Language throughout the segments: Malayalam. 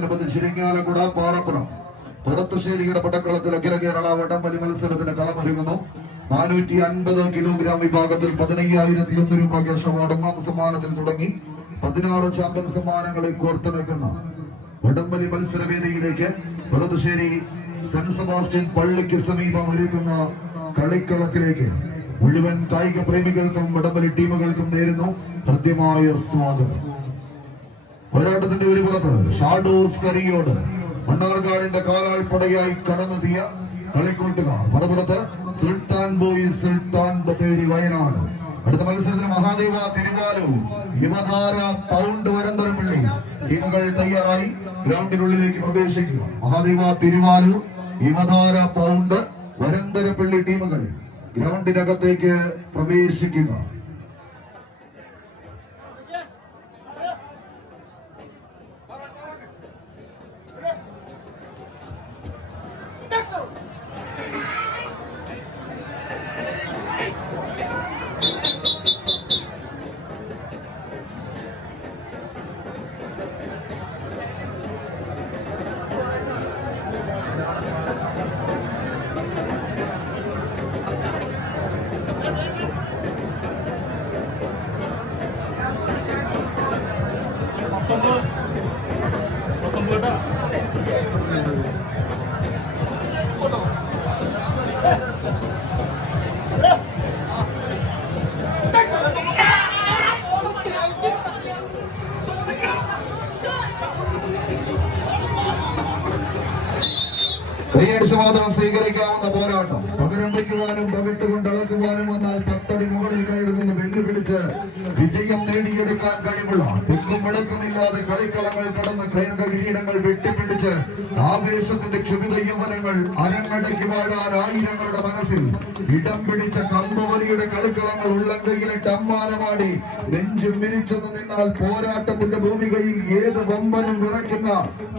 യോടനുബന്ധിച്ച് ഇരിങ്ങാലക്കുട പാറപ്പുറം പുറത്തുശ്ശേരിയുടെ പടക്കളത്തിൽ അഖില കേരള വടംവലി മത്സരത്തിന് കളമൊരുങ്ങുന്നു. 450 കിലോഗ്രാം വിഭാഗത്തിൽ 15,001 രൂപ ക്യാഷ് അവാർഡ് ഒന്നാം സമ്മാനത്തിൽ തുടങ്ങി 16 ചാമ്പ്യൻ സമ്മാനങ്ങളെ കോർത്തിണക്കുന്ന വടംവലി മത്സരവേദിയിലേക്ക് പുറത്തുശ്ശേരി സെന്റ് സെബാസ്റ്റ്യൻ പള്ളിക്ക് സമീപം ഒരുക്കുന്ന കളിക്കളത്തിലേക്ക് മുഴുവൻ കായിക പ്രേമികൾക്കും വടംവലി ടീമുകൾക്കും നേരുന്നു ഹൃദ്യമായ സ്വാഗതം. പോരാട്ടത്തിന്റെ ഒരു പുറത്ത് ഷാഡോസ് കരിയോട് മണ്ണാർക്കാടിന്റെ കാലാൾപ്പടയായി കടന്നെത്തിയ കളിക്കൂട്ടുകാർ, മറുപുറത്ത് സുൽത്താൻ ബോയ്സ് സുൽത്താൻ ബത്തേരി വയനാട്. അടുത്ത മത്സരത്തിന് മഹാദേവ തിരുവാലൂർ യുവതാര പൗണ്ട് വരന്തരപ്പള്ളി ടീമുകൾ തയ്യാറായി ഗ്രൗണ്ടിനുള്ളിലേക്ക് പ്രവേശിക്കുക. മഹാദേവ തിരുവാലൂർ യുവതാര പൗണ്ട് വരന്തരപ്പള്ളി ടീമുകൾ ഗ്രൗണ്ടിനകത്തേക്ക് പ്രവേശിക്കുക. കൈയടിച്ച് മാത്രം സ്വീകരിക്കാവുന്ന പോരാട്ടം. പകരം വയ്ക്കുവാനും പകിട്ടുകൊണ്ട് അളക്കുവാനും വന്നാൽ 10 അടി മുകളിൽ കയറുന്ന വെല്ലുവിളിച്ച് വിജയം നേടിയെടുക്കാൻ കഴിവുള്ള തെക്കും വടക്കുമില്ലാതെ കളിക്കളങ്ങൾ കടന്ന് കിരീടങ്ങൾ വെട്ടിപ്പിടിച്ച് ആവേശത്തിന്റെ ക്ഷുഭിത യൗവനങ്ങൾ അരങ്ങടക്കി വാഴാൻ ആയിരങ്ങളുടെ മനസ്സിൽ ഇടം പിടിച്ച കമ്പവലിയുടെ കളിക്കളങ്ങൾ ഉള്ളങ്കയിലിട്ട് അമ്മാനമാടി നെഞ്ചും മിരിച്ചെന്ന് നിന്നാൽ പോരാട്ടത്തിന്റെ ഭൂമികയിൽ ഏത് വമ്പനും വിറയ്ക്കുന്ന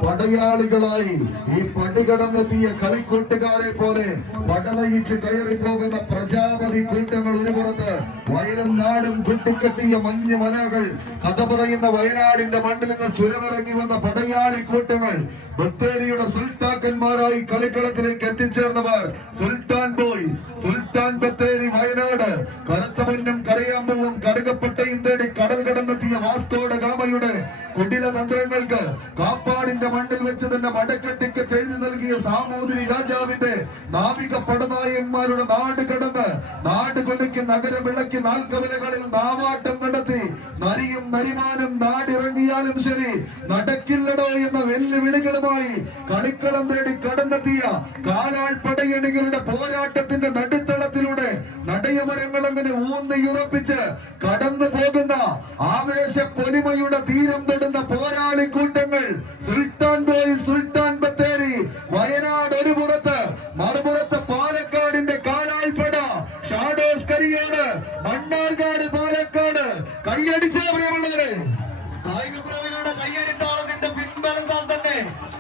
പടയാളികളായി ഈ പടികടന്നെത്തിയ കളിക്കൂട്ടുകാരെ പോലെ പടനയിച്ച് കയറിപ്പോകുന്ന പ്രജാപതി കൂട്ടങ്ങൾ ഒരു പുറത്ത്, വയലും നാടും കുട്ടിക്കെട്ടിയ മഞ്ഞ് മലകൾ കഥ പറയുന്ന വയനാടിന്റെ മണ്ണിൽ നിന്ന് ചുരമിറങ്ങി വന്ന പടയാളി കൂട്ടങ്ങൾ ബത്തേരിയുടെ സുൽത്താക്കന്മാരായി കളിക്കളത്തിലേക്ക് എത്തിച്ചേർന്നവർ സുൽത്താൻ ബോയ്സ് സുൽത്താൻ ബത്തേരി വയനാട്. കറുത്തമന്നും കരയാമ്പവും കറുകപ്പട്ടയും തേടി കടൽ കടന്നെത്തിയ വാസ്കോഡ ഗാമയുടെ കുടില തന്ത്രങ്ങൾക്ക് കാപ്പാടിന്റെ മണ്ണിൽ വെച്ച് തന്നെ മടക്കെട്ടിക്ക് എഴുതി നൽകിയ സാമൂതിരി രാജാവിന്റെ നാവിക പടനായന്മാരുടെ നാട് കടന്ന് നാട് കൊലയ്ക്ക് നഗരം ഇളക്കി നാൽക്കവലകളിൽ നാവാട്ടം നടത്തി നരിയും നരിമാനും നാടിറങ്ങിയാലും ശരി നടക്കില്ലടോ എന്ന വെല്ലുവിളികളുമായി കളിക്കളം തേടി കടന്നെത്തിയ കാലാൾപ്പടയണികളുടെ പോരാട്ടത്തിന്റെ നടുത്തളത്തിലൂടെ നടയമരങ്ങൾ അങ്ങനെ ഊന്നിയുറപ്പിച്ച് കടന്നു പോകുന്ന ആവേശ പൊലിമയുടെ തീരം തൊടുന്ന പോരാളി കൂട്ടങ്ങൾ സുൽത്താൻ ബോയ്സ് സുൽത്താൻ ബത്തേരി വയനാട് ഒരു പുറത്ത്, മറുപുറത്ത് പാലക്കാടിന്റെ കാലാൾപ്പട ഷാഡോസ് കരിയോട് മണ്ണാർക്കാട് പാലക്കാട്. കൈയടിച്ച പ്രിയമുള്ളവരെ, കായിക പ്രേമികളുടെ കൈയടിത്താളത്തിന്റെ പിൻബലത്താൽ തന്നെ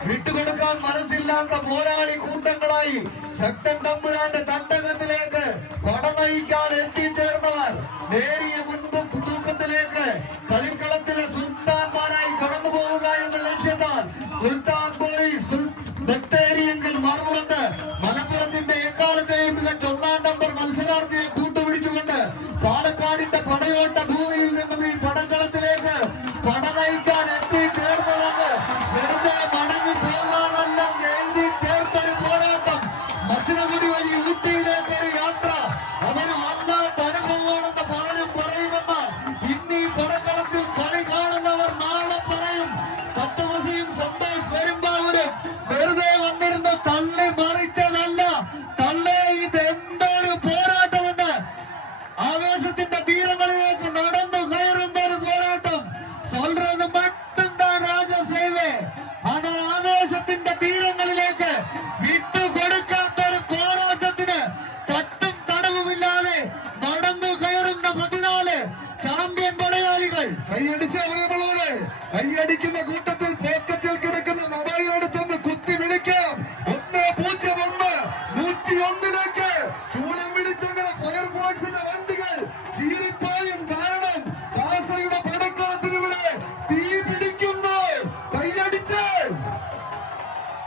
വിട്ടുകൊടുക്കാൻ മനസ്സില്ലാത്ത പോരാളി കൂട്ടങ്ങളായി ശക്തൻ തമ്പുരാന്റെ തണ്ടകത്തിലേക്ക് പടനയിക്കാൻ എത്തിച്ചേർന്നവർ നേരിയ മുൻപും തൂക്കത്തിലേക്ക് കളിക്കളത്തിലെ സുൽത്താൻമാരായി കടന്നു പോവുക എന്ന ലക്ഷ്യത്താൽ സുൽത്താൻ ബോയ്സ് ബത്തേരി എങ്കിൽ മറുപുറത്ത് മലപ്പുറത്തിന്റെ എക്കാലത്തെയും മികച്ച 1-ാം നമ്പർ മത്സരാർത്ഥിയെ കൂട്ടുപിടിച്ചുകൊണ്ട് പാലക്കാടിന്റെ പടയോട്ട ഭൂമിയിൽ നിന്നും ഈ പടക്കളത്തിലേക്ക് പടനയിക്കാൻ എത്തിച്ചേർന്നതെന്ന് വെറുതെ മടങ്ങി പോകാനല്ല എഴുതി ചേർത്തൊരു പോരാട്ടം. മച്ചിനഗുഡി വഴി ഊട്ടിയിലേക്ക് ഒരു യാത്ര, അതൊരു വല്ലാത്ത അനുഭവമാണെന്ന് പലരും പറയുമെന്ന് ഇന്നീ പടക്കളത്തിൽ കളി കാണുന്നവർ നാളെ പറയും. തത്വമസിയും സന്തോഷ് പെരുമ്പാവൂര്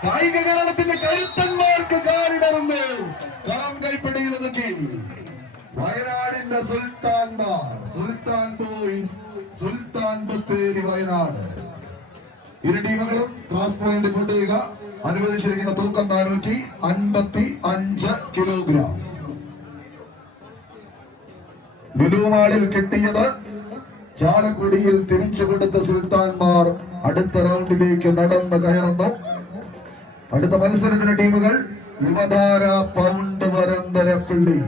കായിക കേരളത്തിന്റെ കരുത്തന്മാർക്ക് കാലിടറുന്നു. കളം കൈപ്പിടിയിൽ ഒതുക്കി വയനാടിന്റെ സുൽത്താൻമാർ, സുൽത്താൻ ബോയ്സ്, സുൽത്താൻ ബത്തേരി വയനാട്. ഇരു ടീമുകളും ക്ലാസ് പോയിന്റ് കൊണ്ടുവരിക. അനുവദിച്ചിരിക്കുന്ന തൂക്കം 455 കിലോഗ്രാം. ലുലുമാളിൽ കിട്ടിയത് ചാലക്കുടിയിൽ തിരിച്ചു കൊടുത്ത സുൽത്താൻമാർ അടുത്ത റൗണ്ടിലേക്ക് നടന്നു കയറുന്നു. അടുത്ത മത്സരത്തിന് ടീമുകൾ യുവതാര പൗണ്ട് വരന്തരപ്പള്ളി.